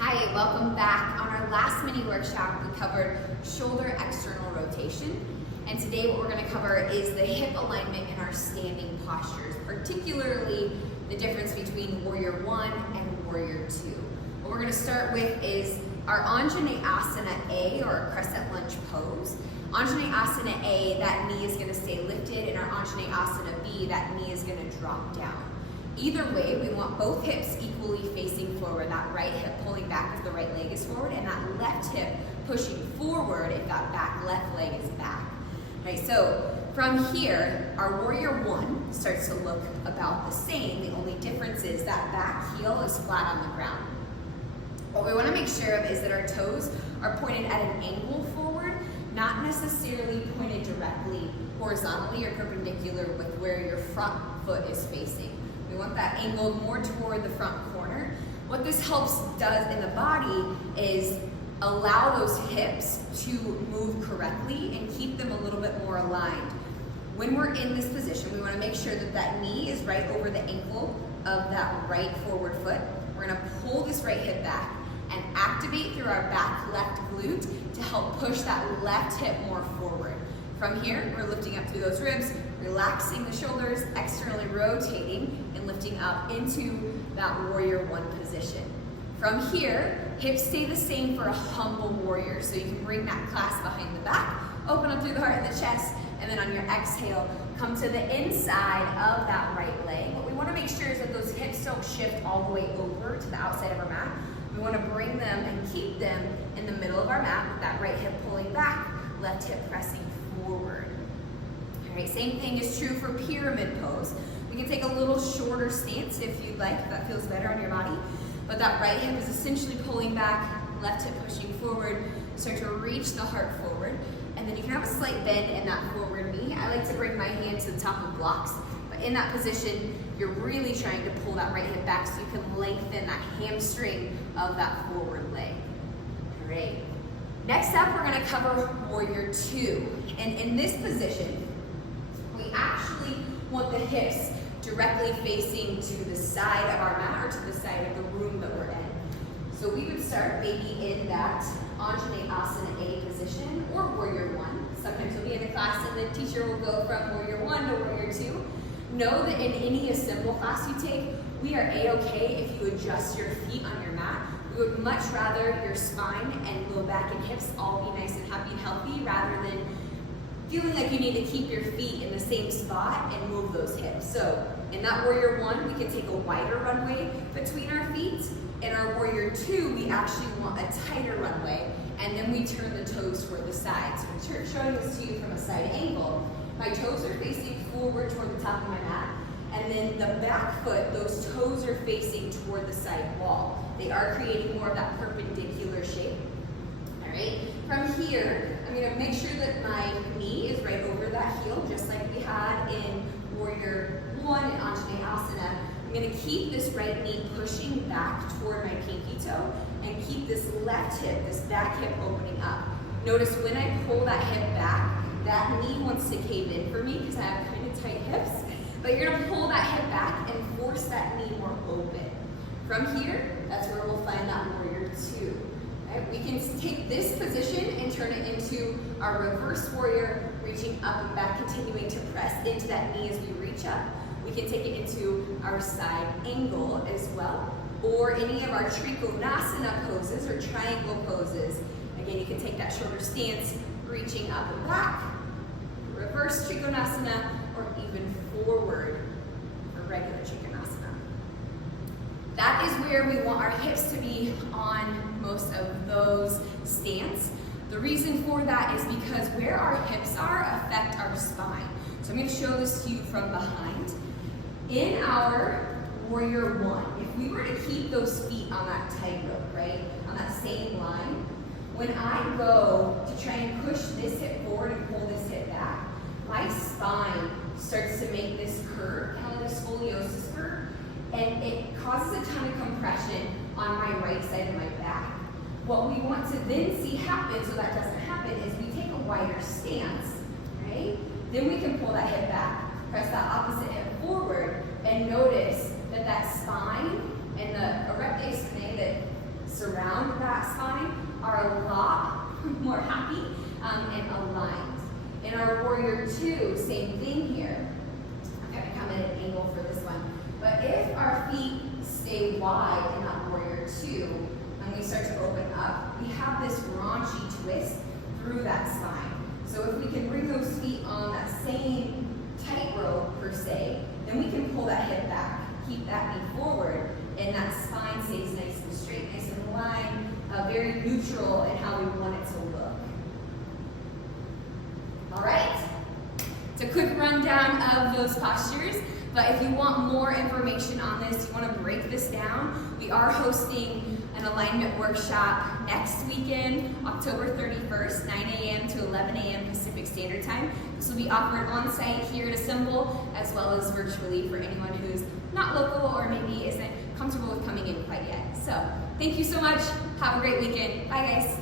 Hi, welcome back. On our last mini workshop, we covered shoulder external rotation. And today what we're going to cover is the hip alignment in our standing postures, particularly the difference between Warrior 1 and Warrior 2. What we're going to start with is our Anjaneyasana A, or a crescent lunge pose. Anjaneyasana A, that knee is going to stay lifted, and our Anjaneyasana B, that knee is going to drop down. Either way, we want both hips equally facing forward. That right hip pulling back if the right leg is forward, and that left hip pushing forward if that back left leg is back. Okay, so from here, our Warrior 1 starts to look about the same. The only difference is that back heel is flat on the ground. What we want to make sure of is that our toes are pointed at an angle forward, not necessarily pointed directly horizontally or perpendicular with where your front foot is facing. We want that angled more toward the front corner. What this does in the body is allow those hips to move correctly and keep them a little bit more aligned. When we're in this position, we want to make sure that that knee is right over the ankle of that right forward foot. We're going to pull this right hip back and activate through our back left glute to help push that left hip more forward. From here, we're lifting up through those ribs, relaxing the shoulders, externally rotating, and lifting up into that Warrior 1 position. From here, hips stay the same for a humble warrior. So you can bring that clasp behind the back, open up through the heart of the chest, and then on your exhale, come to the inside of that right leg. What we want to make sure is that those hips don't shift all the way over to the outside of our mat. We want to bring them and keep them in the middle of our mat with that right hip pulling back, left hip pressing forward. All right, same thing is true for pyramid pose. We can take a little shorter stance if you'd like, if that feels better on your body. But that right hip is essentially pulling back, left hip pushing forward. Start to reach the heart forward. And then you can have a slight bend in that forward knee. I like to bring my hand to the top of blocks. But in that position, you're really trying to pull that right hip back so you can lengthen that hamstring of that forward leg. Great. Next up, we're going to cover Warrior 2. And in this position, we actually want the hips directly facing to the side of our mat or to the side of the room that we're in. So we would start maybe in that Anjaneyasana A position or Warrior 1. Sometimes you'll be in a class and the teacher will go from Warrior 1 to Warrior 2. Know that in any assemble class you take, we are A-okay if you adjust your feet on your mat. We would much rather your spine and low back and hips all be nice and happy and healthy rather than feeling like you need to keep your feet in the same spot and move those hips. So in that Warrior 1, we can take a wider runway between our feet. In our Warrior 2, we actually want a tighter runway, and then we turn the toes toward the side. So I'm showing this to you from a side angle. My toes are facing forward toward the top of my mat, and then the back foot, those toes are facing toward the side wall. They are creating more of that perpendicular shape. All right, from here, I'm going to make sure that my knee is right over that heel, just like we had in Warrior 1 and Anjaneyasana. I'm going to keep this right knee pushing back toward my pinky toe and keep this left hip, this back hip opening up. Notice when I pull that hip back, that knee wants to cave in for me because I have kind of tight hips. But you're going to pull that hip back and force that knee more open. From here, that's where we'll find that Warrior 2. Right? We can take this position and turn it into our reverse warrior, reaching up and back, continuing to press into that knee as we reach up. We can take it into our side angle as well, or any of our Trikonasana poses or triangle poses. Again, you can take that shorter stance, reaching up and back, reverse Trikonasana, or even forward for regular Trikonasana. That is where we want our hips to be on most of those stance. The reason for that is because where our hips are affect our spine. So I'm going to show this to you from behind. In our Warrior 1, if we were to keep those feet on that tightrope, right, on that same line, when I go to try and push this hip forward and pull this hip back, my spine starts to make this curve, kind of this scoliosis curve, and it causes a ton of compression on my right side of my back. What we want to then see happen so that doesn't happen is we take a wider stance, right? Then we can pull that hip back, press that opposite hip forward, and notice that that spine and the erecte spinae that surrounds around that spine are a lot more happy and aligned. In our warrior two, same thing here. I'm gonna come at an angle for this one. But if our feet stay wide in that warrior two, and we start to open up, we have this raunchy twist through that spine. So if we can bring those feet on that same tightrope per se, then we can pull that hip back, keep that knee forward, and that spine stays nice and straight, nice and aligned, very neutral in how we want it to look. All right, it's a quick rundown of those postures, but if you want more information on this, you want to break this down, we are hosting an alignment workshop next weekend, October 31st, 9 a.m. to 11 a.m. Pacific Standard Time. This will be offered on site here at Assemble, as well as virtually for anyone who's not local or maybe isn't comfortable with coming in quite yet. So thank you so much. Have a great weekend. Bye guys.